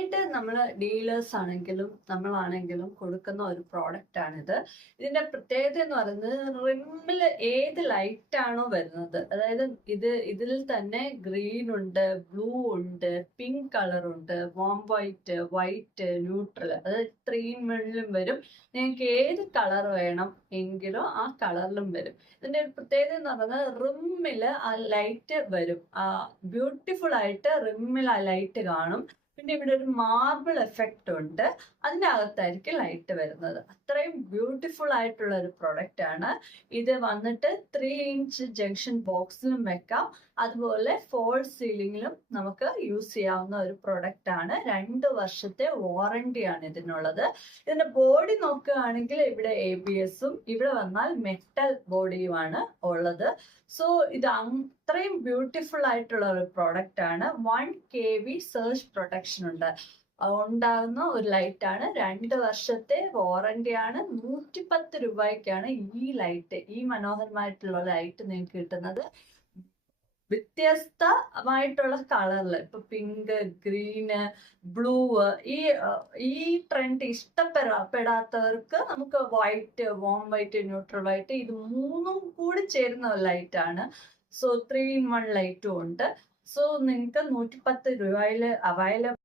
ആയിട്ട് നമ്മൾ ഡീലേഴ്സ് ആണെങ്കിലും നമ്മളാണെങ്കിലും കൊടുക്കുന്ന ഒരു പ്രോഡക്റ്റ് ആണിത്. ഇതിന്റെ പ്രത്യേകത എന്ന് പറയുന്നത് റിമ്മിൽ ഏത് ലൈറ്റ് ആണോ വരുന്നത്, അതായത് ഇതിൽ തന്നെ ഗ്രീൻ ഉണ്ട്, ബ്ലൂ ഉണ്ട്, പിങ്ക് കളർ ഉണ്ട്, വാം വൈറ്റ്, വൈറ്റ്, ന്യൂട്രൽ, അതായത് 3 വരും. നിങ്ങൾക്ക് ഏത് കളർ വേണം എങ്കിലോ ആ കളറിലും വരും. ഇതിന്റെ ഒരു പ്രത്യേകത എന്ന് പറയുന്നത് റിമ്മിൽ ആ ലൈറ്റ് വരും. ബ്യൂട്ടിഫുൾ ആയിട്ട് റിമ്മിൽ ആ ലൈറ്റ് കാണും. പിന്നെ ഇവിടെ ഒരു മാർബിൾ എഫക്റ്റ് ഉണ്ട്, അതിൻ്റെ അകത്തായിരിക്കും ലൈറ്റ് വരുന്നത്. അത്രയും ബ്യൂട്ടിഫുൾ ആയിട്ടുള്ള ഒരു പ്രൊഡക്റ്റ് ആണ് ഇത്. വന്നിട്ട് 3 ഇഞ്ച് ജംഗ്ഷൻ ബോക്സിലും വെക്കാം, അതുപോലെ ഫോൾ സീലിംഗിലും നമുക്ക് യൂസ് ചെയ്യാവുന്ന ഒരു പ്രൊഡക്റ്റ് ആണ്. 2 വർഷത്തെ വാറണ്ടിയാണ് ഇതിനുള്ളത്. ഇതിന്റെ ബോഡി നോക്കുകയാണെങ്കിൽ ഇവിടെ ABS-ഉം ഇവിടെ വന്നാൽ മെറ്റൽ ബോഡിയുമാണ് ഉള്ളത്. സോ ഇത് അത്രയും ബ്യൂട്ടിഫുൾ ആയിട്ടുള്ള ഒരു പ്രോഡക്റ്റ് ആണ്. 1 kV സർജ് പ്രൊട്ടക്ഷൻ ഉണ്ടാകുന്ന ഒരു ലൈറ്റ് ആണ്. 2 വർഷത്തെ വാറണ്ടി ആണ്. 110 രൂപയ്ക്കാണ് ഈ ലൈറ്റ്, ഈ മനോഹരമായിട്ടുള്ള ലൈറ്റ് നിങ്ങൾക്ക് കിട്ടുന്നത്. വ്യത്യസ്തമായിട്ടുള്ള കളറിൽ, ഇപ്പൊ പിങ്ക്, ഗ്രീന്, ബ്ലൂ, ഈ ട്രെൻഡ് ഇഷ്ടപ്പെടാത്തവർക്ക് നമുക്ക് white, warm white, neutral white, ഇത് 3ഉം കൂടി ചേരുന്ന ലൈറ്റ് ആണ്. സോ 3 in 1 ലൈറ്റും ഉണ്ട്. സോ നിങ്ങൾക്ക് 110 രൂപയിൽ അവൈലബിൾ